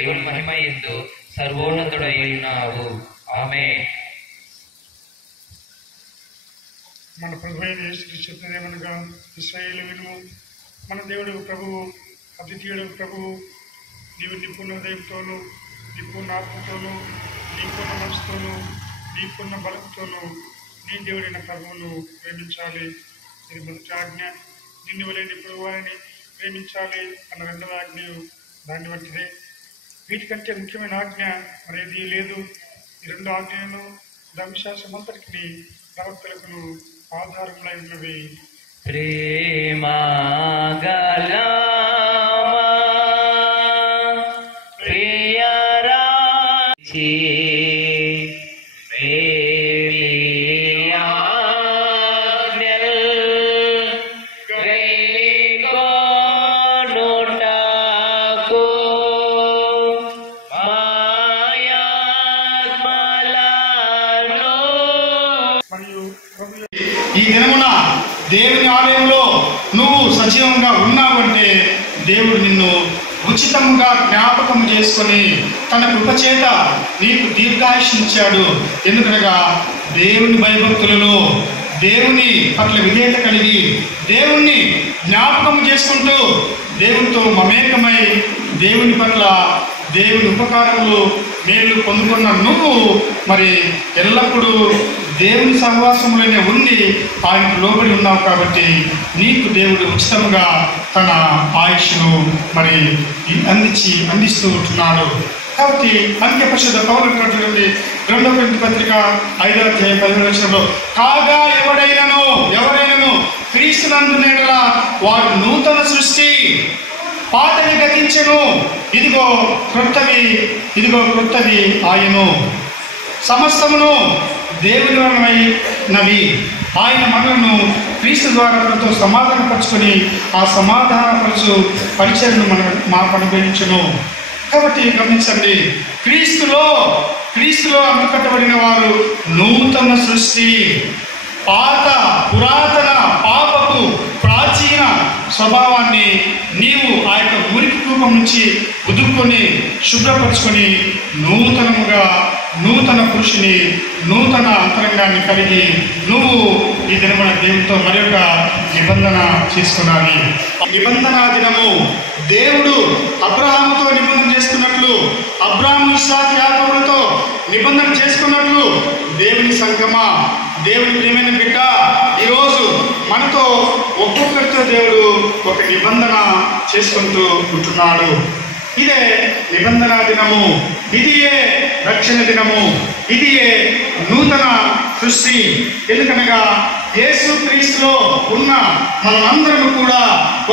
దేవుని మహిమయందు సర్వోన్నతుడై ఉన్నావు. ఆమేన్. మన ప్రభువైన యేసుక్రీస్తు చెప్పినదేమనగా, ఇశ్రాయేలు వినుము, మన దేవుడు ప్రభువు, అద్వితీయుడు ప్రభువు, నీవు నిపుణ హృదయంతోనూ, నిపుణ ఆత్మతోనూ, నీకున్న మనసుతోనూ, నీకున్న బలంతోనూ నీ దేవుడైన ప్రభువును ప్రేమించాలి. ఇది మొదటి ఆజ్ఞ. నిన్ను వలె నీ పొరుగువారిని ప్రేమించాలి అన్న రెండవ ఆజ్ఞ దాన్ని వంటిదే. వీటికంటే ముఖ్యమైన ఆజ్ఞ మరేది లేదు. ఈ రెండు ఆజ్ఞలను ధర్మశాస్త్రం అంతటికి ప్రవక్తలకు ఆధారములై ఉన్నవి. ప్రేమ గల ప్రియరాచి ఈ దినమున దేవుని ఆలయంలో నువ్వు సజీవంగా ఉన్నావంటే దేవుడు నిన్ను ఉచితంగా జ్ఞాపకం చేసుకొని తన కృపచేత నీకు దీర్ఘాయుష్నిచ్చాడు. ఎందుకనగా దేవుని భయభక్తులలో దేవుని పట్ల విధేయత కలిగి దేవుణ్ణి జ్ఞాపకం చేసుకుంటూ దేవునితో మమేకమై దేవుని పట్ల దేవుని ఉపకారములు మేలు పొందుకున్న నువ్వు మరి ఎల్లప్పుడూ దేవుని సహవాసములోనే ఉండి ఆయనకు లోబడి ఉన్నావు. కాబట్టి నీకు దేవుడు ఉచితంగా తన ఆయుష్ను మరి అందిస్తూ ఉంటున్నాడు. కాబట్టి అంత్య పరిశుద్ధ పౌలు నుండి 2 కొరింథీ పత్రిక 5వ అధ్యాయం 17వ వచనంలో, కాగా ఎవరైనను క్రీస్తునందున వారు నూతన సృష్టి, పాతవి గతించెను, ఇదిగో క్రొత్తవి ఆయను, సమస్తమును దేవుని వలనైనవి. ఆయన మనలను క్రీస్తు ద్వారా మనతో సమాధానపరుచుకొని ఆ సమాధానపరచు పరిచయను మాకు అనుగ్రహించును. కాబట్టి గమనించండి, క్రీస్తులో అందుకట్టబడిన వారు నూతన సృష్టి. పురాతన పాపపు ప్రాచీన స్వభావాన్ని నీవు ఆ యొక్క మురికి రూపం నుంచి ఉదుక్కొని శుభ్రపరుచుకొని నూతన పురుషుని, నూతన అంతరంగాన్ని కలిగి నువ్వు ఈ దినమున దేవునితో మరొక నిబంధన చేసుకున్నావి. నిబంధన దినము దేవుడు అబ్రహాముతో నిబంధన చేసుకున్నట్లు, అబ్రహాము ఇస్సాకు యాకోబులతో నిబంధన చేసుకున్నట్లు దేవుని సంగమా, దేవుని ప్రియమైన బిడ్డ, ఈరోజు మనతో ఒక్కొక్కరితో దేవుడు ఒక నిబంధన చేసుకుంటూ ఉంటున్నాడు. ఇదే నిబంధన దినము, ఇదియే రక్షణ దినము, ఇదియే నూతన సృష్టి. ఎందుకనగా యేసు క్రీస్తులో ఉన్న మనందరము కూడా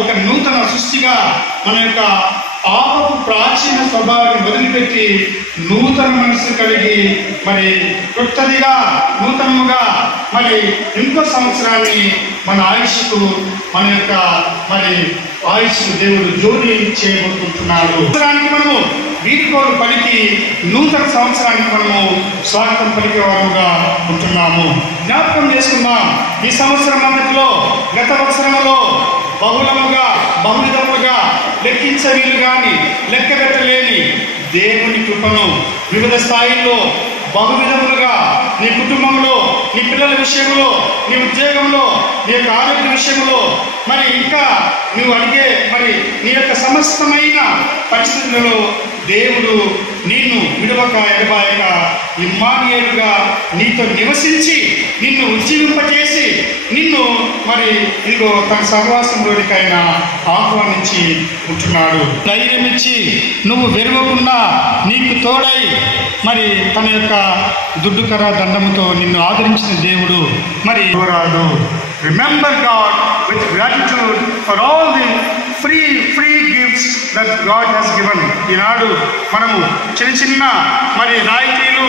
ఒక నూతన సృష్టిగా మన యొక్క పాపపు ప్రాచీన స్వభావాన్ని వదిలిపెట్టి నూతన మనసు కలిగి మరి కొత్తదిగా నూతనముగా మరి ఇంకో సంవత్సరాన్ని మన ఆయుష్కు మన యొక్క మరి ఆయుష్కు దేవుడు జోడి చేయబోతుంటున్నాడు. సంవత్సరానికి మనము వీడ్కోలు పలికి నూతన సంవత్సరానికి మనము స్వాగతం పలికే వారుగా ఉంటున్నాము. జ్ఞాపకం చేసుకుందాం, ఈ సంవత్సరం అంతటిలో గత సంవత్సరంలో బహువిధములుగా లెక్కించ వీలు కానీ లెక్క పెట్టలేని దేవుని కృపను వివిధ స్థాయిల్లో బహువిధములుగా నీ కుటుంబంలో, నీ పిల్లల విషయంలో, నీ ఉద్యోగంలో, నీ యొక్క ఆరోగ్య విషయంలో, మరి ఇంకా నువ్వు అడిగే మరి నీ యొక్క సమస్తమైన పరిస్థితులలో దేవుడు నిన్ను విడవక ఎడబాయక ఇమ్మానుయేలుగా నీతో నివసించి నిన్ను ఉజ్జీవింపజేసి నిన్ను మరి ఇదిగో తన సహవాసంలోనికైనా ఆహ్వానించి ఉంటున్నాడు. ధైర్యం ఇచ్చి నువ్వు వెరవకుండా నీకు తోడై మరి తన యొక్క దుడ్డుకర దండముతో నిన్ను ఆదరించిన దేవుడు మరి ఎవరాడు. Remember God with gratitude for all the free gifts that God has given. ఈనాడు మనము చిన్న మరి రాయితీలు,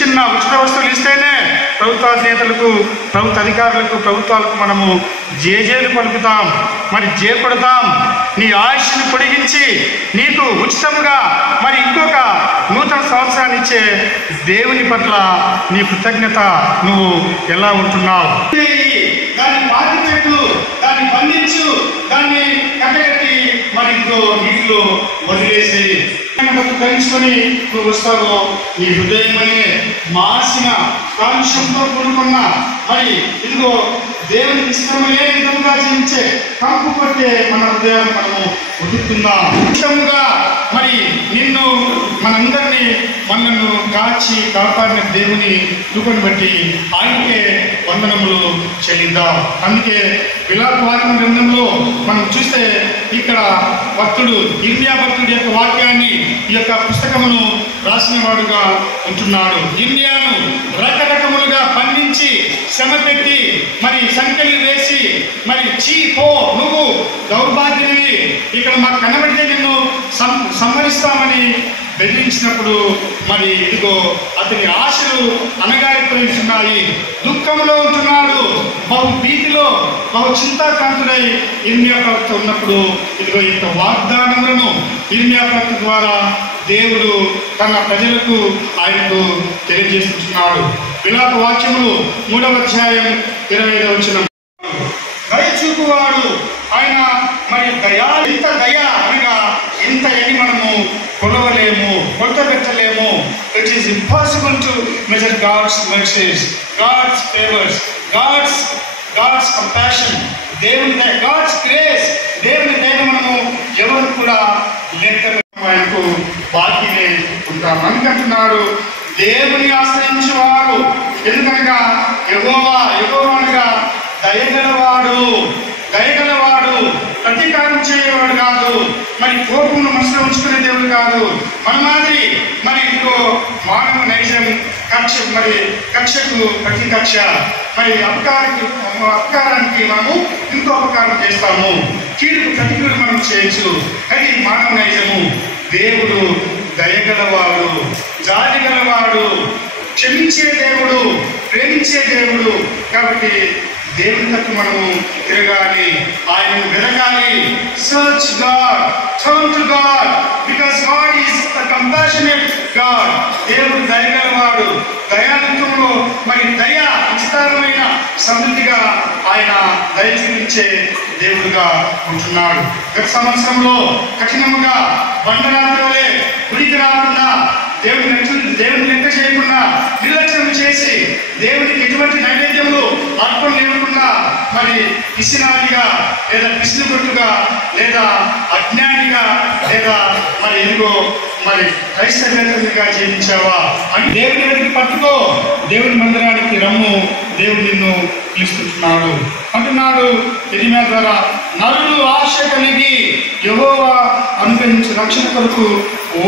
చిన్న ఉచిత వస్తువులు ఇస్తేనే ప్రభుత్వాధినేతలకు, ప్రభుత్వ అధికారులకు, ప్రభుత్వాలకు మనము జేజేలు పలుకుతాం, మరి జేపడతాం. నీ ఆయుష్ని పొడిగించి నీకు ఉచితంగా మరి ఇంకొక నూతన సంవత్సరాన్ని ఇచ్చే దేవుని పట్ల నీ కృతజ్ఞత నువ్వు ఎలా ఉంటున్నావు? దాన్ని బాధ్యతు, దాన్ని బంధించు, దాన్ని కట్టగట్టి మరి ఇంకో నీటిలో వదిలేసి గ్రహించుకొని నువ్వు వస్తావో నీ హృదయమనే మాసిన కాలుష్యంతో కూడుకున్న మరి ఇదిగో దేవునికి ఇష్టమయ్యే విధంగా జీవించే కంపు పట్టే మన హృదయాన్ని మనము వదులుకుందాం. ఇష్టముగా మరి నిన్ను మనందరినీ మనను కాచి కాపాడిన దేవుని కృపను బట్టి ఆయనకే వందనములు చెల్లిద్దాం. అందుకే విలాపవాక్యం గ్రంథంలో మనం చూస్తే ఇక్కడ భక్తుడు ఇర్మియా భక్తుడి యొక్క వాక్యాన్ని ఈ యొక్క పుస్తకమును రాసిన వాడుగా ఉంటున్నాడు. ఇర్మియాను రకరకములుగా పండించి శ్రమ పెట్టి మరి సంఖ్యలు వేసి మరి నువ్వు దౌర్భాగ్యునివి, ఇక్కడ మాకు కనబడితే నిన్ను సంహరిస్తామని బెదిరించినప్పుడు మరి ఇదిగో అతని ఆశలు అనగారిపోయింటున్నాయి. దుఃఖంలో ఉంటున్నాడు, బహు భీతిలో బహు చింతాకాంతుడై ఇర్మియా ప్రవక్త ఉన్నప్పుడు ఇదిగో ఇంత వాగ్దానములను ఇర్మియా ప్రవక్త ద్వారా దేవుడు తన ప్రజలకు ఆయనకు తెలియజేస్తున్నాడు. విలాప వాక్యములు 3వ అధ్యాయం 25వ వచనం. దయ చూపువాడు ఆయన మరి ఎంత దయ అనగా ఎంత అని మనము కొలవలేము, కొలత పెట్టలేము. It is impossible to measure God's mercies, God's favours, God's compassion, దేవుని దయ, గాడ్స్ గ్రేస్, దేవుని దయను మనము ఎవరు కూడా లెక్క ఆయనకు బాకీనే ఉంటాం. అందుకంటున్నాడు దేవుని ఆశ్రయించేవారు, ఎందుకనగా యెహోవా అనగా దయగలవాడు, ప్రతీకారం చేయవాడు కాదు, మరి కోపమును మనసులో ఉంచుకునే దేవుడు కాదు. మన మాదిరి మరి ఇంకో మానవ నైజం కక్షకు ప్రతి కక్ష, మరి అపకారానికి మనము ఇంకో అపకారం చేస్తాము, కీడుకు ప్రతికూలు మనం చేయొచ్చు. అది మానవ నైజము. దేవుడు దయగలవాడు, జాలి గలవాడు, క్షమించే దేవుడు, ప్రేమించే దేవుడు. కాబట్టి దేవుని తట్టు మనము తిరగాలి, ఆయనను వెతకాలి. Search God, turn to God, because God is the compassionate God. దేవుడు దయగలవాడు, దయాళుత్వంలో మరి దయ విస్తారమైన సమృద్ధిగా ఆయన దయ చూపించే దేవుడుగా ఉంటున్నాడు. గత సంవత్సరంలో కఠినముగా బండరాత్రి వలె గుడికి రాకుండా దేవుని లెక్క చేయకుండా నిర్లక్ష్యం చేసి దేవునికి ఎటువంటి నైవేద్యములు అర్పణ లేకుండా మరి పిసినారిగా లేదా పిసినుగొట్టుగా లేదా అజ్ఞానిగా లేదా మరి ఎందుకో మరి క్రైస్తవేతరునిగా జీవించావా అని దేవుని వెతికి పట్టుకో, దేవుని మందిరానికి రమ్ము, దేవుడు నిన్ను పిలుస్తున్నాడు అంటున్నాడు. ఇర్మియా ద్వారా నరులు ఆశ కలిగి యెహోవా అనుగ్రహించు రక్షణ కొరకు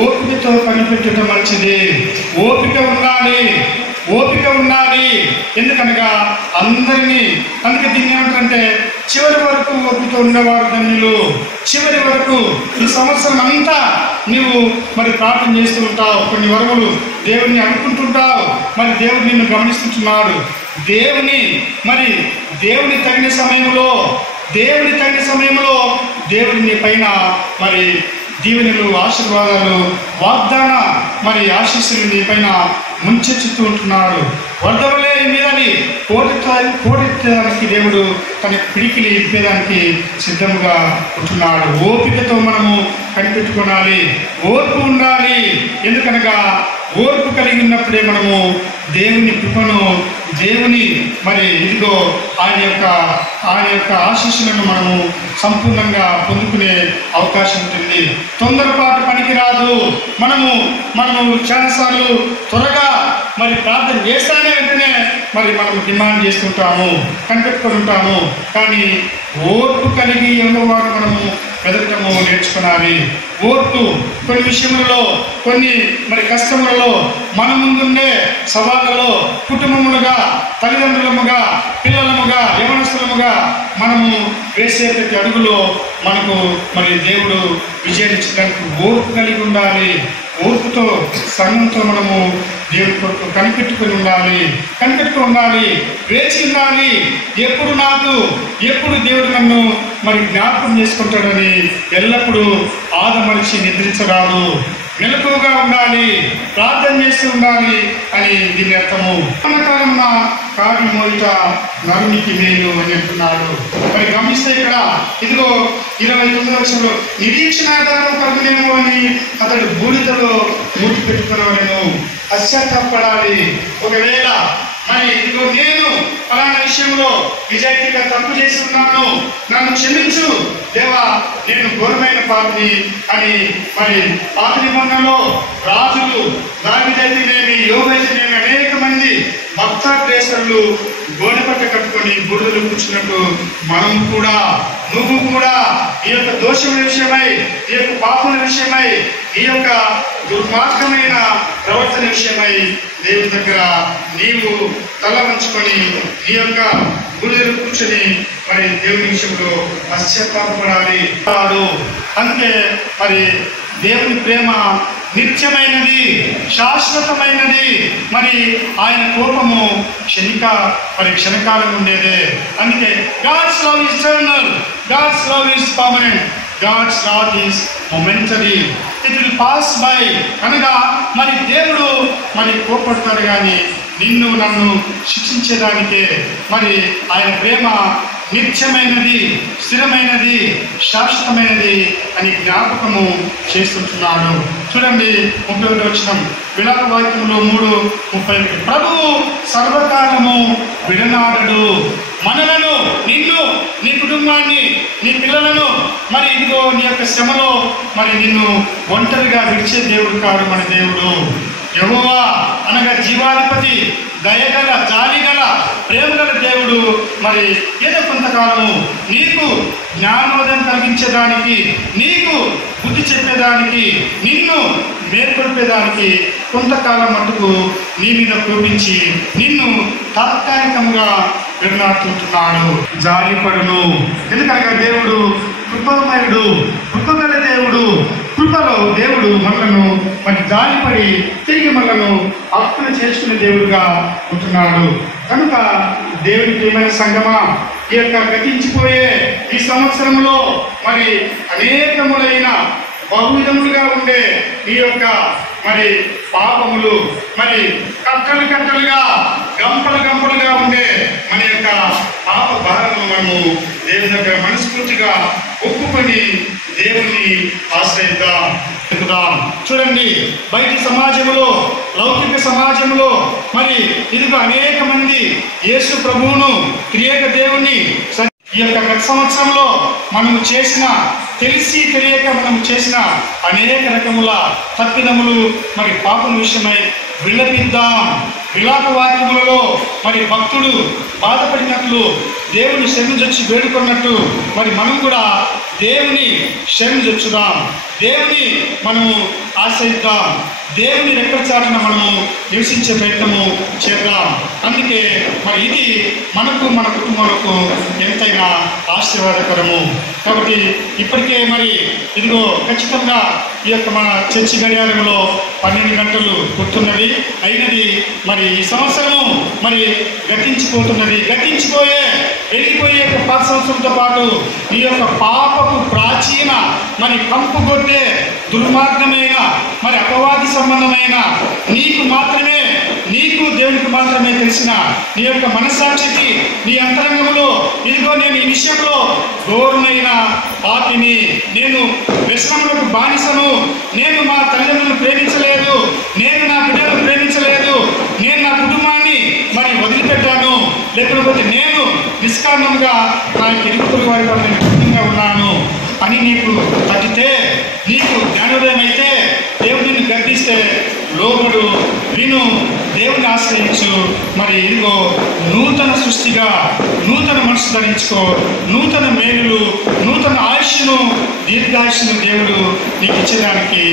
ఓపికతో కనిపెట్టడం మంచిది. ఓపిక ఉండాలి. ఎందుకనగా అందుకే దీన్ని ఏమంటారంటే చివరి వరకు ఓపిక ఉండేవారు ధన్యులు. చివరి వరకు ఈ సంవత్సరం అంతా నీవు మరి ప్రార్థన చేస్తూ ఉంటావు, కొన్ని వరములు దేవుని అనుకుంటుంటావు, మరి దేవుడు నిన్ను గమనిస్తుంటున్నాడు. దేవుని తగిన సమయంలో దేవుడి నీ పైన మరి దీవెనలు, ఆశీర్వాదాలు, వాగ్దాన మరి ఆశీస్సులు నీ పైన ముంచెత్తుతూ ఉంటున్నాడు. వరదవలే మీదని పోటెత్తడానికి దేవుడు తన పిడికిలి ఇప్పేదానికి సిద్ధంగా ఉంటున్నాడు. ఓపికతో మనము కనిపెట్టుకోవాలి, ఓర్పు ఉండాలి. ఎందుకనగా ఓర్పు కలిగి ఉన్నప్పుడే మనము దేవుని కృపను, దేవుని మరి ఇదిగో ఆయన యొక్క ఆశీస్సులను మనము సంపూర్ణంగా పొందుకునే అవకాశం ఉంటుంది. తొందరపాటు పనికి రాదు. మనము చాలాసార్లు త్వరగా మరి ప్రార్థన చేస్తానే వెంటనే మరి మనం డిమాండ్ చేస్తుంటాము, కనిపెట్టుకొని ఉంటాము. కానీ ఓర్పు కలిగి ఉన్నవారు మనము వెదకటము నేర్చుకోవాలి. ఓర్పు కొన్ని విషయములలో, కొన్ని మరి కష్టములలో, మన ముందుండే సవాళ్ళలో కుటుంబములుగా, తల్లిదండ్రులముగా, పిల్లలముగా, యవనస్తులముగా మనము వేసే ప్రతి అడుగులో మనకు మరి దేవుడు విజయించడానికి ఓర్పు కలిగి ఉండాలి. ఓర్పుతో సంఘంతో మనము దేవుడి కొరకు కనిపెట్టుకొని ఉండాలి, వేచి ఉండాలి. ఎప్పుడు దేవుడు నన్ను మరి జ్ఞాపకం చేసుకుంటాడని ఎల్లప్పుడూ ఆదమరిచి నిద్రించరాదు. మెలకువగా ఉండాలి, ప్రార్థన చేస్తూ ఉండాలి అని దీని అర్థము. కాలమున కాడి మోయిట నరునికి మేలు అని అంటున్నాడు. మరి గమనిస్తే ఇక్కడ ఇదిగో 29వ వచనంలో నిరీక్షణాధారం కలుగునేమో అని అతడు బూడిదలో మూతి పెట్టుకున్నాను. పశ్చాత్తాపడాలి. ఒకవేళ మరి ఇదిగో నేను ఫలానా విషయంలో నిజాయితీగా తప్పు చేసి ఉన్నాను, నన్ను క్షమించు దేవా, నేను ఘోరమైన పాపిని అని మరి పాత నిబంధనలో రాజులు దావీదైతేనేమి యోబైతేనేమి అనేక మంది భక్తాగ్రేసరులు గోడపట్ట కట్టుకొని బురదలు కూర్చున్నట్టు మనం కూడా, నువ్వు కూడా ఈ యొక్క దోషం విషయమై, ఈ యొక్క పాపల విషయమై, ఈ యొక్క దుర్మార్గమైన ప్రవర్తన విషయమై దేవుని దగ్గర నీవు తల వంచుకొని నీ యొక్క బురదలు కూర్చొని మరి దేవుని విషయంలో పశ్చాత్తాపడాలి. అందుకే మరి దేవుని ప్రేమ నిత్యమైనది, శాశ్వతమైనది. మరి ఆయన కోపము క్షణకాలం ఉండేదే. అందుకే God's love is eternal, God's love is permanent, God's love is momentary, it will pass by. అనగా మరి దేవుడు మరి కోపడతాడు కానీ నిన్ను నన్ను శిక్షించేదానికే. మరి ఆయన ప్రేమ నిత్యమైనది, స్థిరమైనది, శాశ్వతమైనది అని జ్ఞాపకము చేస్తుంటున్నాడు. చూడండి 31వ వచనం, విలాప వాక్యంలో 3:31, ప్రభువు సర్వకాలము విడనాడడు, మనలను, నిన్ను, నీ కుటుంబాన్ని, నీ పిల్లలను మరి ఇదిగో నీ యొక్క శ్రమలో మరి నిన్ను ఒంటరిగా విడిచే దేవుడు కాదు మన దేవుడు. యెహోవా అనగా జీవాధిపతి, దయగల, జాలిగల, ప్రేమగల దేవుడు. మరి ఏదో కొంతకాలము నీకు జ్ఞానోదయం కలిగించేదానికి, నీకు బుద్ధి చెప్పేదానికి, నిన్ను మేల్కొల్పేదానికి కొంతకాలం మట్టుకు నీ మీద కోపించి నిన్ను తాత్కాలికంగా విడనాడుతుంటున్నాడు. జాలిపడును. ఎందుకనగా దేవుడు కృపామయుడు, కృపగల దేవుడు. కృపలో దేవుడు మనలను మరి జాలిపడి తిరిగి మనలను హక్కులు చేసుకునే దేవుడుగా ఉంటున్నాడు. కనుక దేవుని ప్రియమైన సంగమా, ఈ యొక్క గతించిపోయే ఈ సంవత్సరంలో మరి అనేకములైన బహువిధములుగా ఉండే ఈ యొక్క మరి పాపములు మరి కట్టలుగా గంపలుగా ఉండే మన యొక్క పాప భారము మనము దేవుని దగ్గర మనస్ఫూర్తిగా ఒప్పుకొని దేవుని ఆశ్రయిద్దాం. చూడండి, బయటి సమాజంలో, లౌకిక సమాజంలో మరి ఇదిగో అనేక మంది యేసు ప్రభువును, త్రియేక దేవుని ఈ యొక్క గత సంవత్సరంలో మనము చేసిన, తెలిసి తెలియక మనం చేసిన అనేక రకముల తప్పిదములు మరి పాపం విషయమై విలపిద్దాం. విలాప వాక్యములలో మరి భక్తుడు బాధపడినట్లు, దేవుని శరణుజొచ్చి వేడుకున్నట్టు మరి మనం కూడా దేవుని శరణుజొచ్చుదాం, దేవుని మనము ఆశ్రయిద్దాం, దేవుని రెక్కల చాటున మనము నివసించే ప్రయత్నము చేద్దాం. అందుకే మరి ఇది మనకు, మన కుటుంబాలకు ఎంతైనా ఆశీర్వాదకరము. కాబట్టి ఇప్పటికే మరి ఇదిగో ఖచ్చితంగా ఈ యొక్క మన చర్చి గడియారంలో 12 గంటలు గుర్తున్నది అయినది. మరి ఈ సంవత్సరము మరి గతించిపోయే వెళ్ళిపోయే 10 సంవత్సరంతో పాటు ఈ యొక్క పాపపు ప్రాచీన మరి కంపుగొట్టే దుర్మార్గమైన మరి అపవాది సంబంధమైన నీకు దేవునికి మాత్రమే తెలిసిన నీ యొక్క మనస్సాక్షికి, నీ అంతరంగంలో ఇదిగో నేను ఈ విషయంలో ఘోరమైన పాపిని, నేను వ్యసనములకు బానిసను, నేను మా తల్లిదండ్రులను ప్రేమించలేదు, నేను నా బిడ్డలను ప్రేమించలేదు, నేను నా కుటుంబాన్ని మరి వదిలిపెట్టాను, లేకపోతే నేను నిష్కారణంగా నా ఇరుకుల వారి పట్ల నేను ఉన్నాను అని నీకు తగ్గితే, నీకు జ్ఞానోదయం అయితే, దేవుడు నిన్ను గర్దిస్తే లోబడు, విను, దేవుని ఆశ్రయించు. మరి ఇదిగో నూతన సృష్టిగా నూతన మనసు ధరించుకో, నూతన మేలులు, నూతన ఆయుష్ను, దీర్ఘాయుష్ను దేవుడు నీకు ఇచ్చేదానికి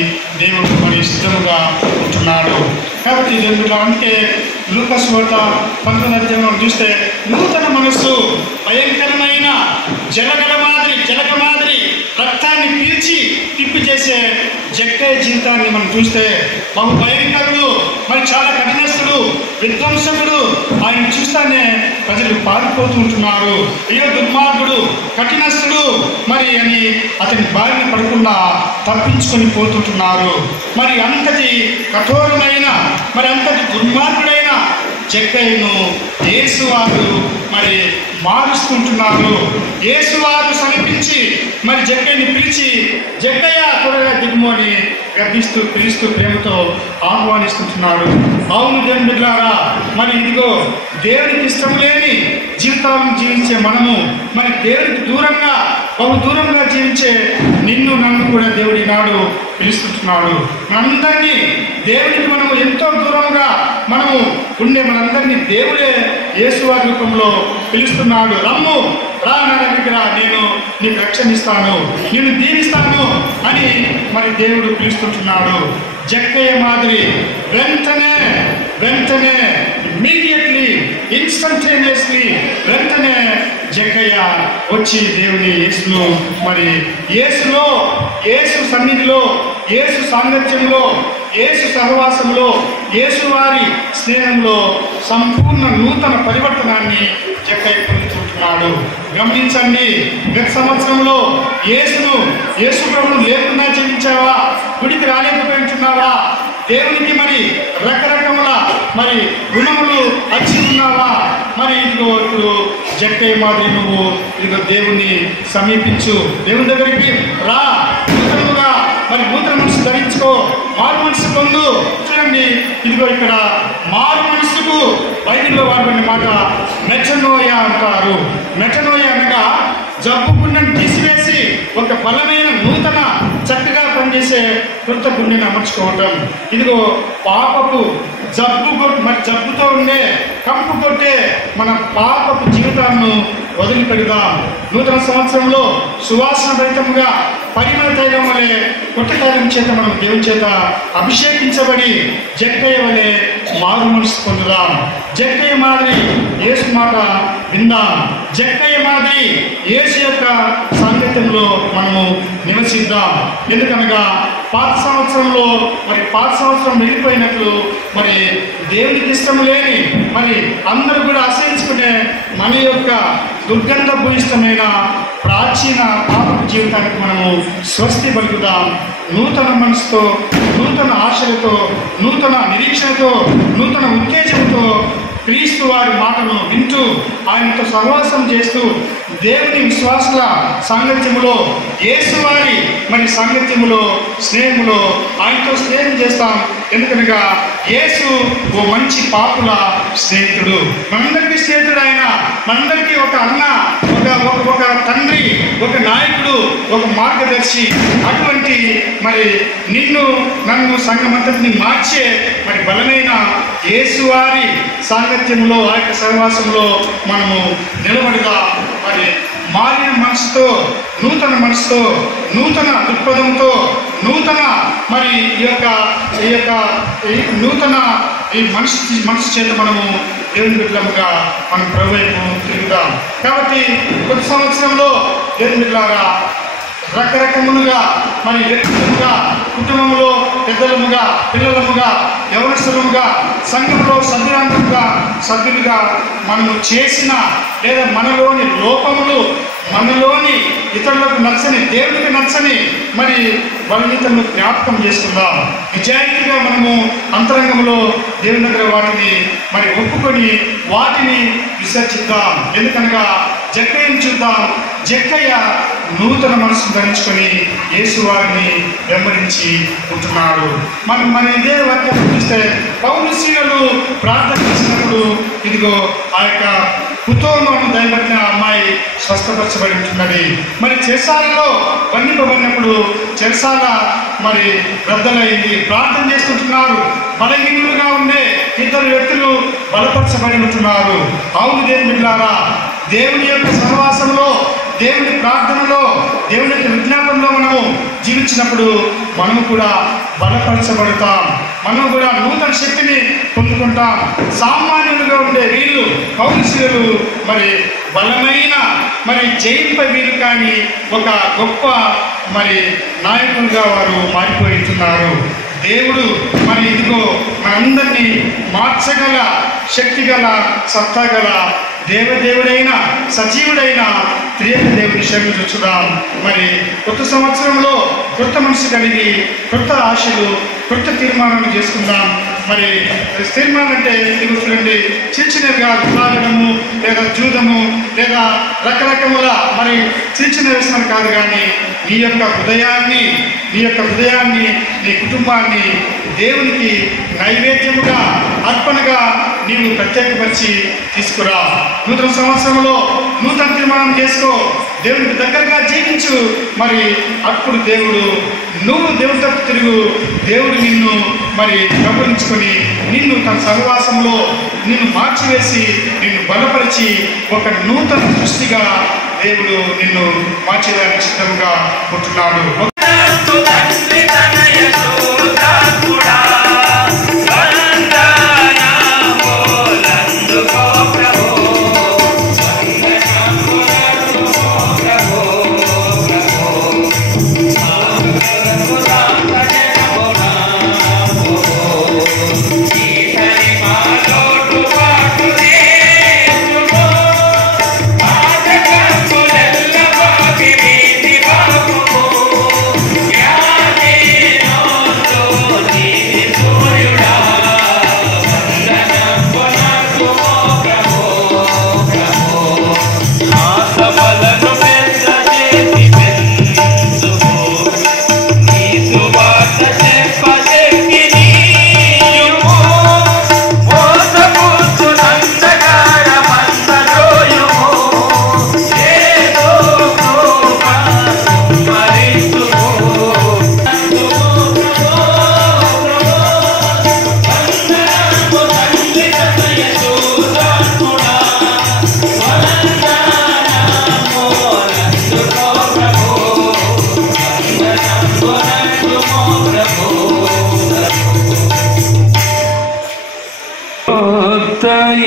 దేవుడు మరి సిద్ధముగా ఉంటున్నాడు. కాబట్టి దేవుడు అందుకే లూకా సువార్త 19వ అధ్యాయంలో చూస్తే నూతన మనస్సు భయంకరమైన జలక మాదిరి రక్తాన్ని పీల్చి తిప్పి చేసే జక్కే జీవితాన్ని మనం చూస్తే బహు భయంకరుడు, మరి చాలా కఠినస్తుడు, విధ్వంసకుడు. ఆయన చూస్తానే ప్రజలు పారిపోతూ ఉంటున్నారు. అయ్యో దుర్మార్గుడు, కఠినస్తుడు మరి అని అతని బారిన పడకుండా తప్పించుకొని పోతుంటున్నారు. మరి అంతటి కఠోరమైన, మరి అంతటి దుర్మార్గుడైన జక్కయ్యను యేసువారు మరి మారుస్తుంటున్నారు. యేసువారు సమీపించి మరి జక్కయ్యని పిలిచి, జక్కయ్య త్వరగా దిగుము అని గర్భిస్తూ పిలుస్తూ ప్రేమతో ఆహ్వానిస్తుంటున్నాడు. అవును దేవుని బిడ్డలారా, మరి ఇదిగో దేవునికి ఇష్టం లేని జీవితాలను జీవించే మనము, మరి దేవునికి దూరంగా బహు దూరంగా జీవించే నిన్ను నన్ను కూడా దేవుడి నాడు పిలుస్తుంటున్నాడు. మనందరినీ దేవునికి మనము ఎంతో దూరంగా మనము ఉండే మనందరినీ దేవుడే యేసువారి రూపంలో పిలుస్తున్నాడు. రమ్ము, రా నా దగ్గరికి రా, నేను నీకు రక్షణ ఇస్తాను, నేను దీవిస్తాను అని మరి దేవుడు పిలుస్తుంటున్నాడు. జక్కయ్య మాదిరి వెంటనే ఇమ్మీడియట్లీ, ఇన్స్టంటేనియస్లీ వెంటనే జక్కయ్య వచ్చి దేవుని యేసులో మరి యేసులో, యేసు సన్నిధిలో, యేసు సాంగత్యంలో, యేసు సహవాసంలో, యేసు వారి స్నేహంలో సంపూర్ణ నూతన పరివర్తనాన్ని జక్కయ్య పొందుతుంటున్నాడు. గమనించండి, గత సంవత్సరంలో యేసు ప్రభువును లేకుండా జీవించావా? గుడికి రాలేకపోయింటున్నావా? దేవునికి మరి రకరకముల మరి రుణములు అచ్చి ఉన్నావా? మరి ఇదిగో ఇప్పుడు జక్కయ్య మాదిరి నువ్వు ఇదిగో దేవుణ్ణి సమీపించు, దేవుని దగ్గరికి రా, నూతనముగా మరి నూతన మనసు ధరించుకో, మారు మనసు పొందు. చూడండి, ఇదిగో ఇక్కడ మారు మనసుకు బైబిల్లో వాడిన మాట మెటనోయ అంటారు. మెటనోయ అనగా జబ్బు గుండెను తీసివేసి ఒక బలమైన నూతన చక్కగా పనిచేసే కొత్త గుండెని అమర్చుకోవటం. ఇదిగో పాపపు జబ్బుతో ఉండే కంపు కొట్టే మన పాపపు జీవితాలను వదిలిపెడదాం. నూతన సంవత్సరంలో సువాసన భరితముగా పరిమళ తైలం వలె కొట్టకాలం చేత మనం దేవుని చేత అభిషేకించబడి జక్కయ్య వలె మారు మనసు పొందుదాం. జక్కయ్య మాదిరి యేసు మాట విందాం. జక్కయ్య మాదిరి యేసు యొక్క సాంగత్యంలో మనము నివసిద్దాం. ఎందుకనగా పాత సంవత్సరం వెళ్ళిపోయినట్లు మరి దేవునికి ఇష్టం లేని మరి అందరూ కూడా అసహించుకునే మన యొక్క దుర్గంధ భూయిష్టమైన ప్రాచీన పాపపు జీవితానికి మనము స్వస్తి పలుకుదాం. నూతన మనసుతో, నూతన ఆశలతో, నూతన నిరీక్షణతో, నూతన ఉత్తేజంతో క్రీస్తు వారి మాటను వింటూ ఆయనతో సహవాసం చేస్తూ దేవుని విశ్వాసుల సాంగత్యములో, యేసువారి మరి సాంగత్యములో, స్నేహములో ఆయనతో స్నేహం చేస్తాం. ఎందుకనగా యేసు ఓ మంచి పాపుల స్నేహితుడు, మనందరికీ స్నేహితుడు. ఆయన మనందరికీ ఒక అన్న, ఒక తండ్రి, ఒక నాయకుడు, ఒక మార్గదర్శి. అటువంటి మరి నిన్ను నన్ను సంఘమంతటిని మార్చే మరి బలమైన యేసువారి సాంగత్యంలో, ఆ యొక్క సహవాసంలో మనము నిలబడగా మరి మారిన మనసుతో, నూతన మనసుతో, నూతన దృక్పథంతో, నూతన మరి ఈ మనసు చేత మనము దేవుని బిడ్డలుగా మనం ప్రభు వైపు తిరుగుదాం. కాబట్టి కొత్త సంవత్సరంలో దేవుని బిడ్డలారా రకరకములుగా మరి వ్యక్తులుగా, కుటుంబంలో పెద్దలముగా, పిల్లలముగా, యవనస్తులముగా, సంఘంలో సభ్యులుగా మనము చేసిన లేదా మనలోని లోపములు, మనలోని ఇతరులకు నచ్చని, దేవునికి నచ్చని మరి బలహీనతను జ్ఞాపకం చేసుకుందాం. నిజాయితీగా మనము అంతరంగంలో దేవుని దగ్గర వాటిని మరి ఒప్పుకొని వాటిని విసర్జిద్దాం. ఎందుకనగా జక్కయ్యను చూద్దాం. జక్కయ్య నూతన మనసును ధరించుకొని యేసు వారిని వెంబడించి ఉంటున్నాడు. మన ఇదే వాక్యం చూస్తే పౌలు శీలలు ప్రార్థన చేసినప్పుడు ఇదిగో ఆ యొక్క కుతోను దయబడిన అమ్మాయి స్వస్థపరచబడి ఉంటున్నది. మరి చెరసాలలో బంధింపబడినప్పుడు చెరసాల మరి రద్దలైంది. ప్రార్థన చేస్తుంటున్నారు. బలహీనులుగా ఉండే ఇద్దరు వ్యక్తులు బలపరచబడి ఉంటున్నారు. అవును దేవుని బిడ్డలారా, దేవుని యొక్క సహవాసంలో, దేవుని ప్రార్థనలో, దేవుని యొక్క విజ్ఞాపనలో మనము జీవించినప్పుడు మనము కూడా బలపరచబడతాం. మనం కూడా నూతన శక్తిని పొందుకుంటాం. సామాన్యులుగా ఉండే వీళ్ళు పౌరుషులు మరి బలమైన మరి జయింప వీరు కానీ ఒక గొప్ప మరి నాయకులుగా వారు మారిపోతున్నారు. దేవుడు మరి ఇదిగో మనందరినీ మార్చగల శక్తిగల సత్తాగల దేవదేవుడైన సజీవుడైన త్రియేక దేవుని శరణు చూచుదాం. మరి కొత్త సంవత్సరంలో కొత్త మనసు కలిగి కొత్త ఆశలు, కొత్త తీర్మానాలు చేసుకుందాం. మరి తీర్మానం అంటే ఇది చూడండి, చిన్న చిన్నవిగా తాగడము లేదా జూదము లేదా రకరకముల మరి చిన్న చిన్న వ్యసనాలు కాదు, కానీ నీ యొక్క హృదయాన్ని నీ కుటుంబాన్ని దేవునికి నైవేద్యముగా అర్పణగా నీవు ప్రత్యేకపరిచి తీసుకురా. నూతన సంవత్సరంలో నూతన తీర్మానం చేసుకో, దేవునికి దగ్గరగా జీవించు. మరి అప్పుడు నువ్వు దేవుని తరపు తిరుగు, దేవుడు నిన్ను మరి గమనించుకొని నిన్ను తన సహవాసంలో నిన్ను మార్చివేసి నిన్ను బలపరిచి ఒక నూతన సృష్టిగా దేవుడు నిన్ను మార్చేదానికి సిద్ధంగా ఉంటున్నాడు.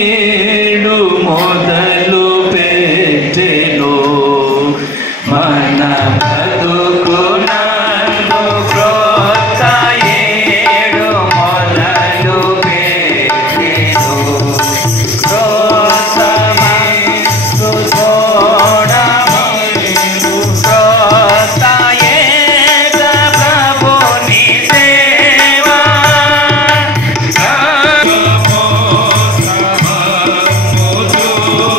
ఏడు మొదలు పెట్టెను మన బతుకునందు, క్రొత్త ఏడు మొదలు పెట్టెను. క్రొత్తమందు చూడమను, క్రొత్త ఏడ ప్రభుని సేవ. Oh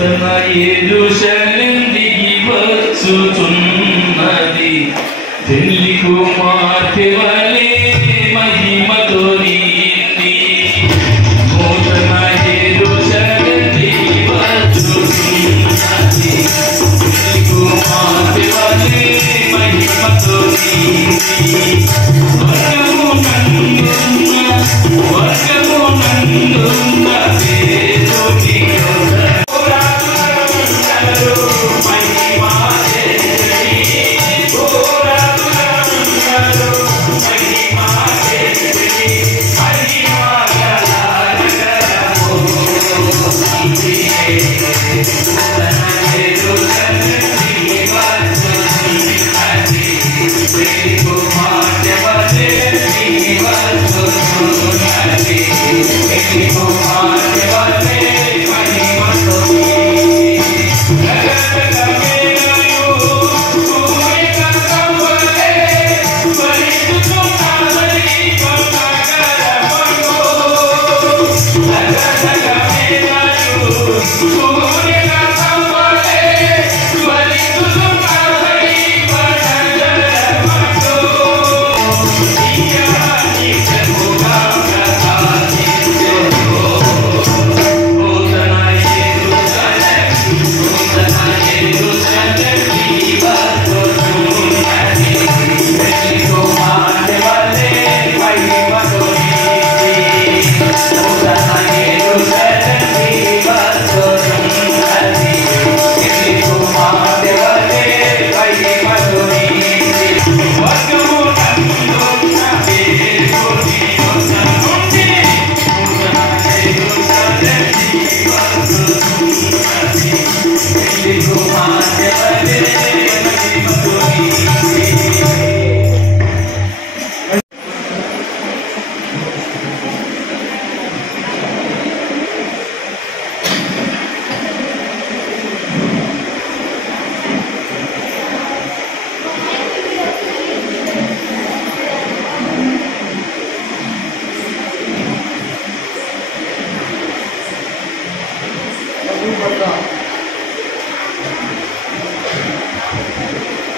నూతన యెరూషలేం దిగి వచ్చుచున్నది పెళ్లి కుమార్తె వలె మహిమతో నిండి నూతన యెరూషలేం దిగి వచ్చుచున్నది పెళ్లి కుమార్తె వలె మహిమతో నిండి వర్గము నందున్న దేవుని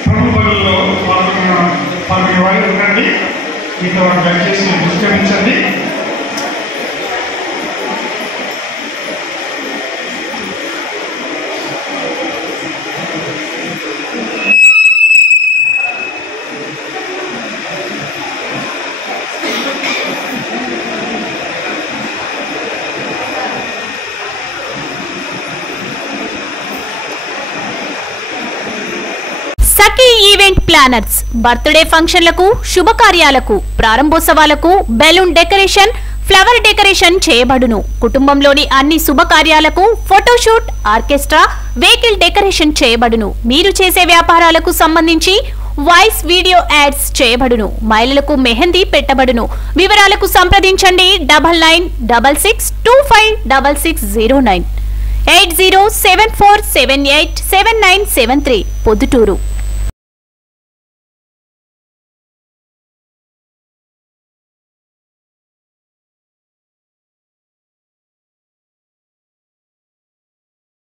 ప్రభువులో పాల్గొనే వారు ఉండండి. మీతో దయచేసి నిష్క్రమించండి. సఖీ ఈవెంట్ ప్లానర్స్ బర్త్డే ఫంక్షన్లకు, శుభకార్యాలకు, ప్రారంభోత్సవాలకు బెలూన్ డెకరేషన్, ఫ్లవర్ డెకరేషన్ చేయబడును. కుటుంబంలోని అన్ని శుభకార్యాలకు ఫోటోషూట్, ఆర్కెస్ట్రా, వెహికల్ డెకరేషన్ చేయబడును. మీరు చేసే వ్యాపారాలకు సంబంధించి వాయిస్ వీడియో యాడ్స్ చేయబడును. మహిళలకు మెహందీ పెట్టబడును. వివరాలకు సంప్రదించండి 9966256609 8074787973 పొద్దుటూరు.